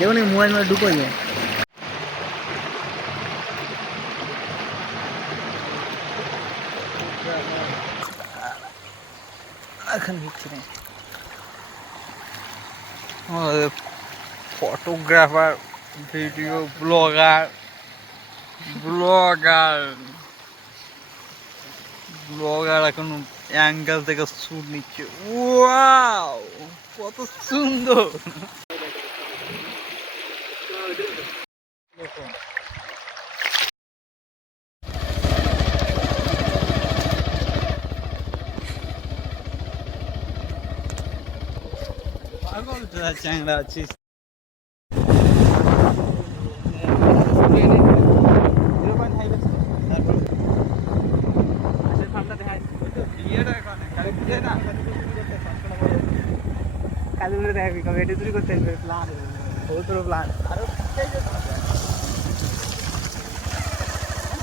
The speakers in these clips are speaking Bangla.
देखो नहीं मोबाइल में ढुको ये फोटोग्राफर वीडियो ब्लॉगर এখন অ্যাঙ্গেল থেকে শুট নিচ্ছে। ওয়াও কত সুন্দর। পাগল চ্যাংড়া আছিস। কাজগুলো দেখবি কবে এটা চুরি করতে আসবে প্ল্যান বহুত বড় প্ল্যান। আরো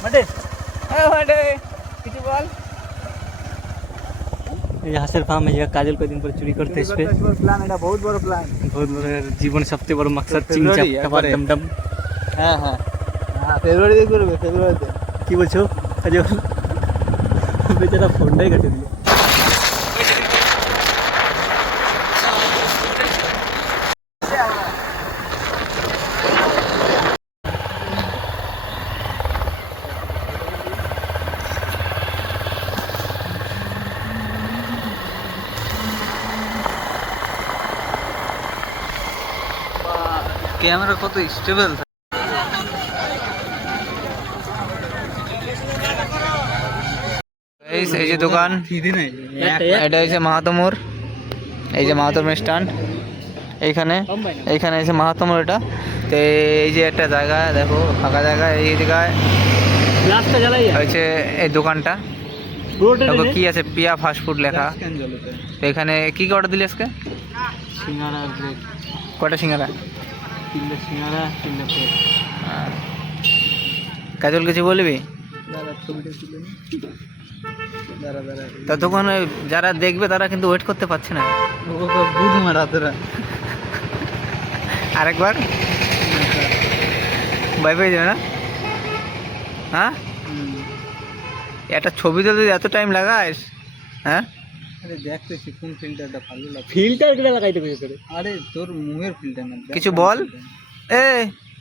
মাঠে মাঠে কিছু বল। এই হাঁসের ফার্ম এই জায়গা কাজল কদিন পরে চুরি করতে আসবে প্ল্যান। এটা বহুত বড় প্ল্যান, বহুত বড় জীবনের সবচেয়ে বড় মাকসাদ। চিংচাম হ্যাঁ হ্যাঁ হ্যাঁ ফেব্রুয়ারিতে করবে। ফেব্রুয়ারিতে কি বলছো কাজল? বেচারা ফোনটাই কেটে দিল। ক্যামেরা কত স্টেবল। এই যে দোকান, এটা হচ্ছে মাহাতো মোড়। এই যে মাহাতো স্ট্যান্ড এইখানে এসে মাহাতো মোড়। এটা তো এই যে একটা জায়গা দেখো ফাঁকা জায়গা, এই জায়গায় হয়েছে এই দোকানটা। কি আছে পিয়া ফাস্টফুড লেখা। এখানে কি কি অর্ডার দিলি আজকে? সিঙ্গারা ব্রেড। কয়টা সিঙ্গারা? 3টা সিঙ্গারা 3টা ব্রেড। কাজল কিছু বলবি? ততক্ষণ যারা দেখবে তারা কিন্তু ওয়েট করতে পারছে না। আরেকবার বাই বাই যাবে না? হ্যাঁ একটা ছবি তো যদি এত টাইম লাগাস। হ্যাঁ আরে দেখতেছি কোন ফিল্টারটা ভালো লাগে। ফিল্টার কেটে লাগাইতে কই করে? আরে তোর মুখের ফিল্টার না। কিছু বল।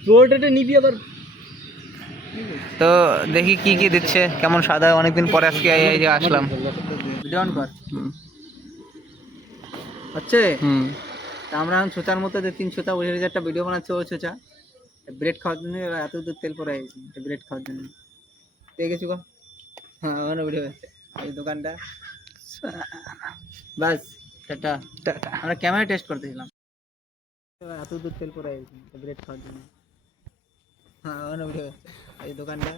রোডটা নিবি আবার। তো দেখি কি কি দিচ্ছে, কেমন সাদা। অনেকদিন পরে আজকে এই যে আসলাম। ভিডিও অন কর হচ্ছে। আমরা এখন ছোচার মতো যে 3 ছোচা বসে একটা ভিডিও বানাচ্ছে। ও ছোচা ব্রেড খাওয়ার জন্য এত দূর তেল পরে আইছি ব্রেড খাওয়ার জন্য। দেখেছি গো। হ্যাঁ আমার ভিডিও হচ্ছে এই দোকানটা। বাস টাটা টাটা। আমরা ক্যামেরা টেস্ট করতেছিলাম। এত দূর তেল পরে আইছি ব্রেড খাওয়ার জন্য। হ্যাঁ আমার ভিডিও হচ্ছে এই দোকানটা।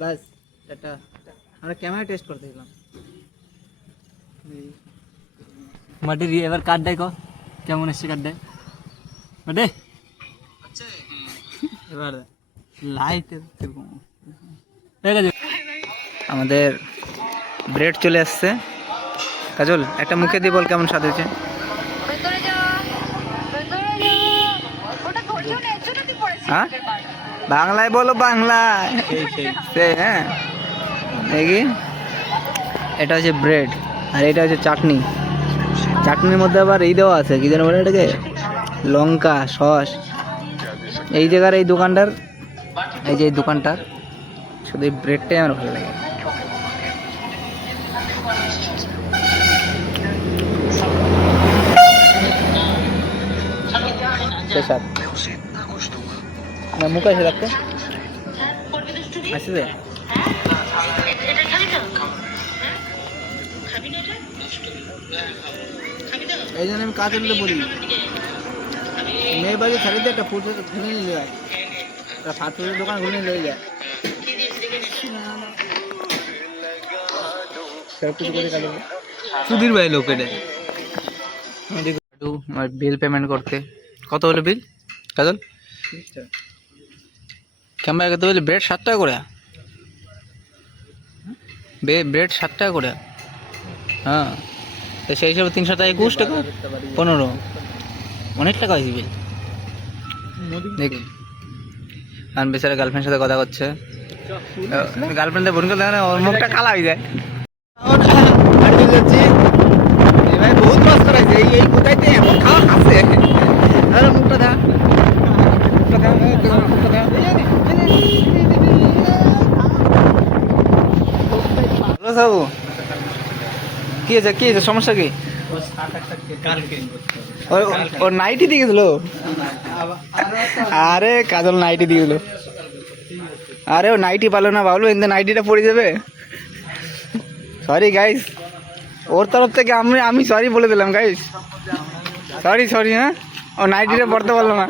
বাস টাটা। আমরা ক্যামেরা টেস্ট করতেছিলাম। মাটির এবার কাট দেয় কো কেমন এসছে কাট দেয় মাটে এবার লাইট আমাদের ব্রেড চলে আসছে। কাজল একটা মুখে দিয়ে বল কেমন স্বাদ হয়েছে। হ্যাঁ বাংলায় বলো বাংলায়। হ্যাঁ দেখি এটা হচ্ছে ব্রেড আর এটা হচ্ছে চাটনি। চাটনির মধ্যে আবার এই দেওয়া আছে কি যেন বলে এটাকে, লঙ্কা সস। এই জায়গার এই দোকানটার এই যে এই দোকানটার শুধু এই ব্রেডটাই আমার ভালো লাগে। না মুখ আছে রাখতে আসছে। এই জন্য আমি কাজ করলে বলি মেয়ে বাড়ি ছাড়ি দিয়ে একটা ফুড ঘুরে নিয়ে যায়, ফাস্ট ফুডের দোকান ঘুরে নিয়ে যায়। সুধীর ভাই লোক এটা বিল পেমেন্ট করতে। কত হলো বিল কাজল? ক্যামেরা কত বলে? ব্রেড 7 টাকা করে। ব্রেড 7 টাকা করে। হ্যাঁ তো সেই হিসাবে 321 টাকা 15। অনেক টাকা হয়েছে বিল। দেখ আর বেচারা গার্লফ্রেন্ডের সাথে কথা করছে, গার্লফ্রেন্ডের বোন করলে ওর মুখটা কালা হয়ে যায়। বাড়ি চলে যাচ্ছি ভাই, বহুত মাছ করাইছে এই কোথায় তো এমন খাওয়া আছে। মুখটা দা সাবু কি আছে, কি আছে সমস্যা কি? ওর নাইটি দিয়ে গেছিল। আরে কাজল নাইটি দিয়ে গেল। আরে ও নাইটি পালো না বাবলু, কিন্তু নাইটিটা পড়ে যাবে। সরি গাইস, ওর তরফ থেকে আমি সরি বলে দিলাম গাইস, সরি। হ্যাঁ ও নাইটিটা পড়তে পারলো না।